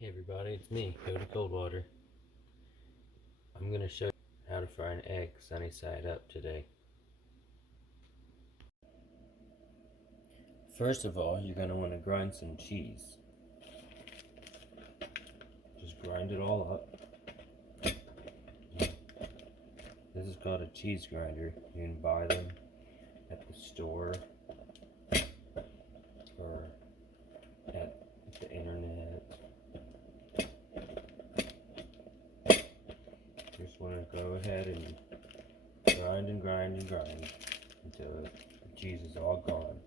Hey everybody, it's me, Kody Koldwater. I'm going to show you how to fry an egg sunny side up today. First of all, you're going to want to grind some cheese. Just grind it all up. This is called a cheese grinder. You can buy them at the store or at the internet. Just want to go ahead and grind until the cheese is all gone.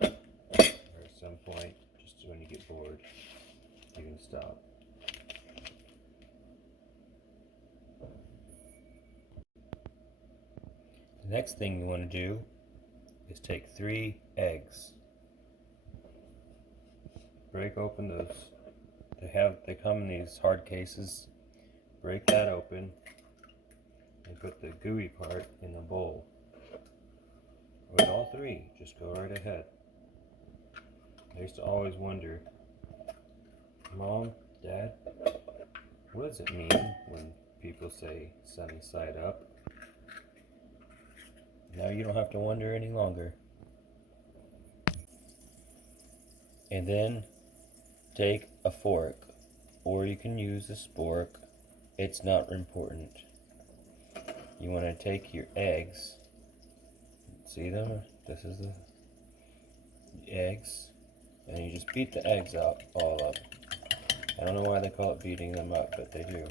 Or at some point, just when you get bored, you can stop. The next thing you want to do is take 3 eggs. Break open those. They come in these hard cases. Break that open and put the gooey part in the bowl. With all 3, just go right ahead. I used to always wonder, Mom, Dad, what does it mean when people say sunny side up? Now you don't have to wonder any longer. And then take a fork, or you can use a spork. It's not important. You want to take your eggs. See them? This is the eggs. And you just beat the eggs up, all up. I don't know why they call it beating them up, but they do.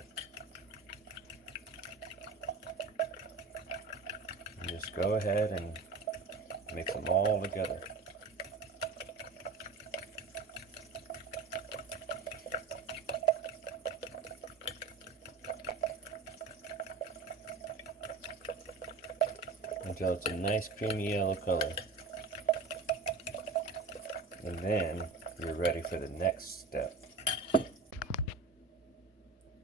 And just go ahead and mix them all together. Until it's a nice creamy yellow color. And then you're ready for the next step.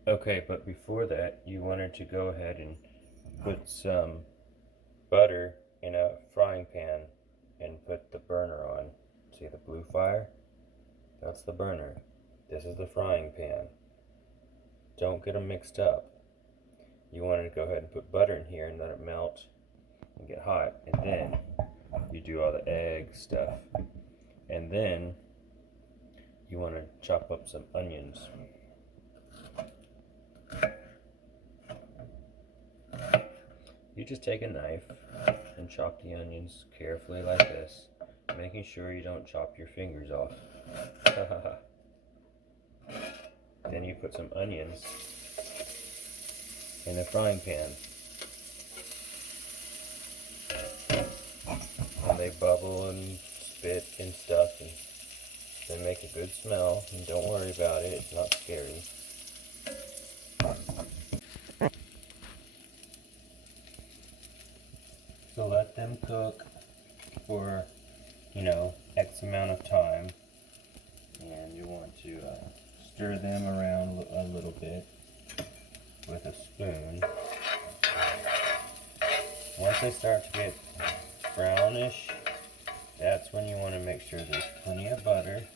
Okay, but before that, you wanted to go ahead and put some butter in a frying pan and put the burner on. See the blue fire? That's the burner. This is the frying pan. Don't get them mixed up. You wanted to go ahead and put butter in here and let it melt and get hot, and then you do all the egg stuff, and then you want to chop up some onions. You just take a knife and chop the onions carefully like this, making sure you don't chop your fingers off. Then you put some onions in the frying pan. And they bubble and spit and stuff, and they make a good smell. And don't worry about it, it's not scary. So let them cook for, X amount of time. And you want to stir them around a little bit with a spoon. Once they start to get brownish, that's when you want to make sure there's plenty of butter.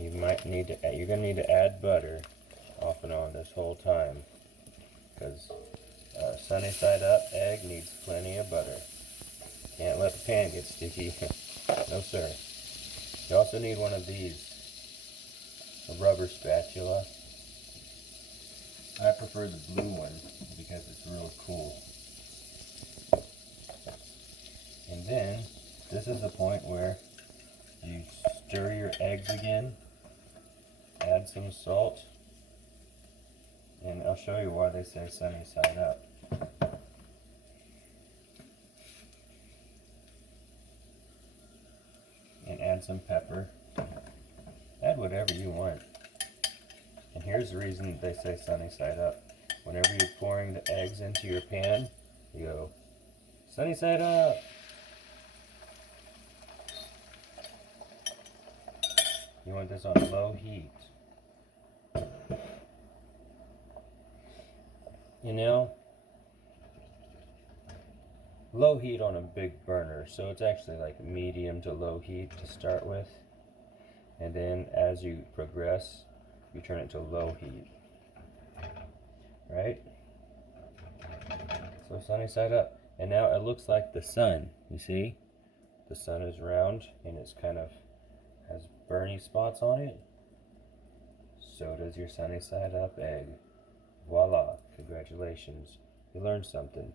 You're going to need to add butter off and on this whole time, because sunny side up egg needs plenty of butter. Can't let the pan get sticky. No sir. You also need one of these, a rubber spatula. I prefer the blue one because it's real cool. And then this is the point where you stir your eggs again, add some salt, and I'll show you why they say sunny side up. And add some pepper. Add whatever you want. And here's the reason they say sunny side up. Whenever you're pouring the eggs into your pan, you go, sunny side up. You want this on low heat. Low low heat on a big burner, so it's actually like medium to low heat to start with, and then as you progress you turn it to low heat, right? So sunny side up, and now it looks like the sun. You see, the sun is round and it's kind of has burny spots on it. So does your sunny side up egg. Voila, congratulations, you learned something.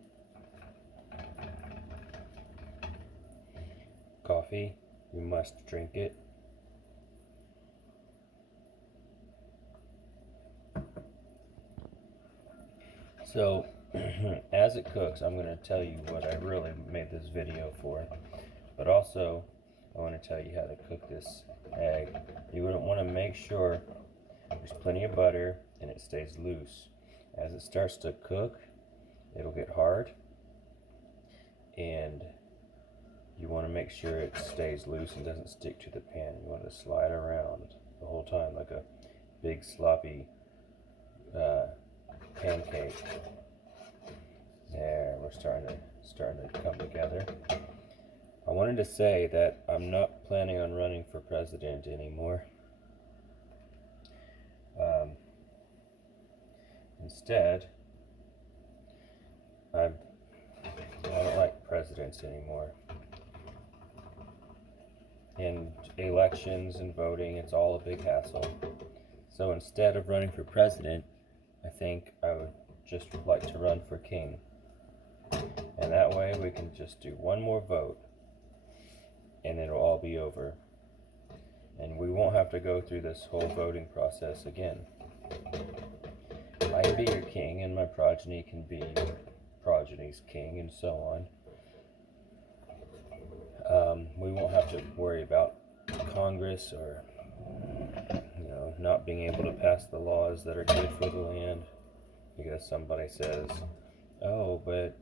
Coffee, you must drink it. So as it cooks, I'm going to tell you what I really made this video for, but also I want to tell you how to cook this egg. You would want to make sure there's plenty of butter and it stays loose. As it starts to cook, it'll get hard, and you want to make sure it stays loose and doesn't stick to the pan. You want to slide around the whole time like a big sloppy pancake. There, we're starting to come together. I wanted to say that I'm not planning on running for president anymore. Instead, I don't like presidents anymore. In elections and voting, it's all a big hassle. So instead of running for president, I think I would just like to run for king. And that way we can just do one more vote and it'll all be over. And we won't have to go through this whole voting process again. I can be your king and my progeny can be your progeny's king, and so on. We won't have to worry about Congress or not being able to pass the laws that are good for the land because somebody says, oh, but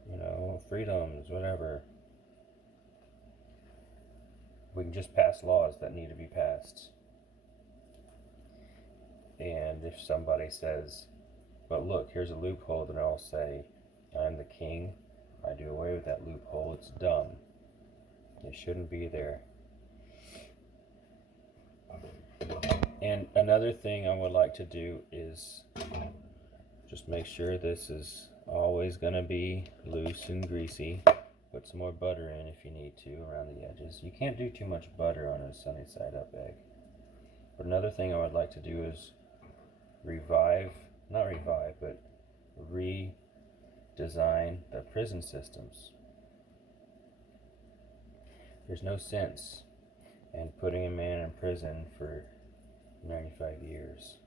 freedoms, whatever. We can just pass laws that need to be passed. And if somebody says, but look, here's a loophole, then I'll say, I'm the king, I do away with that loophole, it's dumb. It shouldn't be there. And another thing I would like to do is just make sure this is always going to be loose and greasy. Put some more butter in if you need to around the edges. You can't do too much butter on a sunny side up egg. But another thing I would like to do is redesign the prison systems. There's no sense in putting a man in prison for 95 years.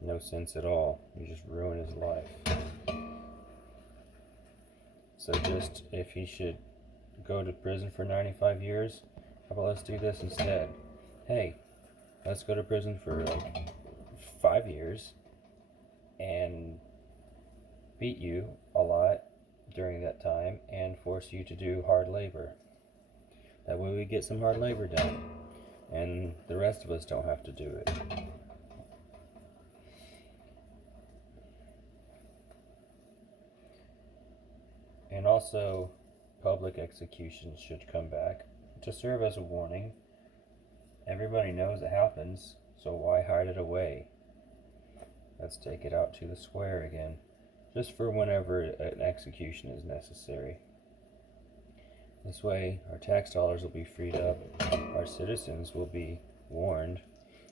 No sense at all. You just ruin his life. So just, if he should go to prison for 95 years, how about let's do this instead? Hey, let's go to prison for like 5 years and beat you a lot during that time and force you to do hard labor. That way we get some hard labor done and the rest of us don't have to do it. And also, public executions should come back to serve as a warning. Everybody knows it happens, so why hide it away? Let's take it out to the square again, just for whenever an execution is necessary. This way, our tax dollars will be freed up, our citizens will be warned,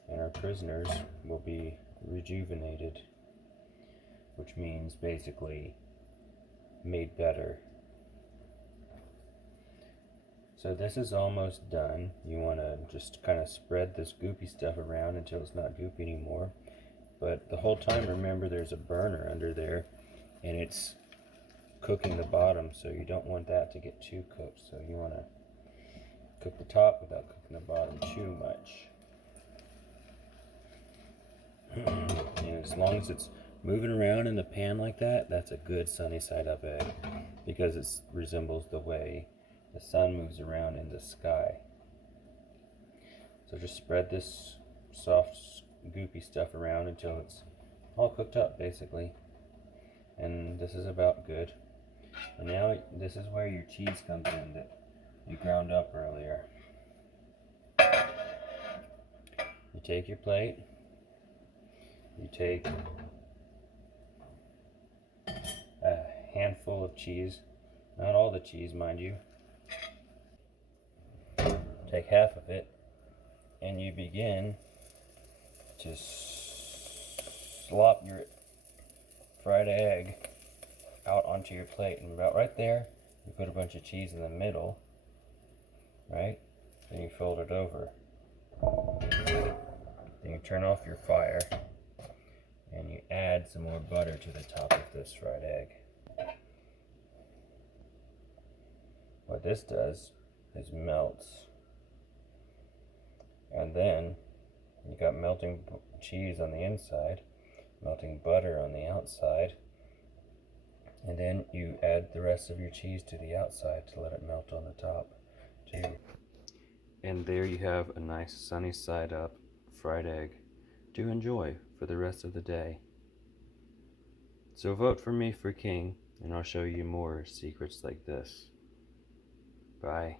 and our prisoners will be rejuvenated, which means basically made better. So this is almost done. You want to just kind of spread this goopy stuff around until it's not goopy anymore. But the whole time, remember, there's a burner under there and it's cooking the bottom, so you don't want that to get too cooked. So you want to cook the top without cooking the bottom too much. And as long as it's moving around in the pan like that, that's a good sunny side up egg, because it resembles the way the sun moves around in the sky. So just spread this soft, goopy stuff around until it's all cooked up, basically. And this is about good. And now this is where your cheese comes in that you ground up earlier. You take your plate, you take a handful of cheese, not all the cheese, mind you. Take half of it, and you begin to slop your fried egg out onto your plate. And about right there, you put a bunch of cheese in the middle, right? Then you fold it over. Then you turn off your fire, and you add some more butter to the top of this fried egg. What this does is melts. And then you got melting cheese on the inside, melting butter on the outside, and then you add the rest of your cheese to the outside to let it melt on the top too. And there you have a nice sunny side up fried egg to enjoy for the rest of the day. So vote for me for king, and I'll show you more secrets like this. Bye.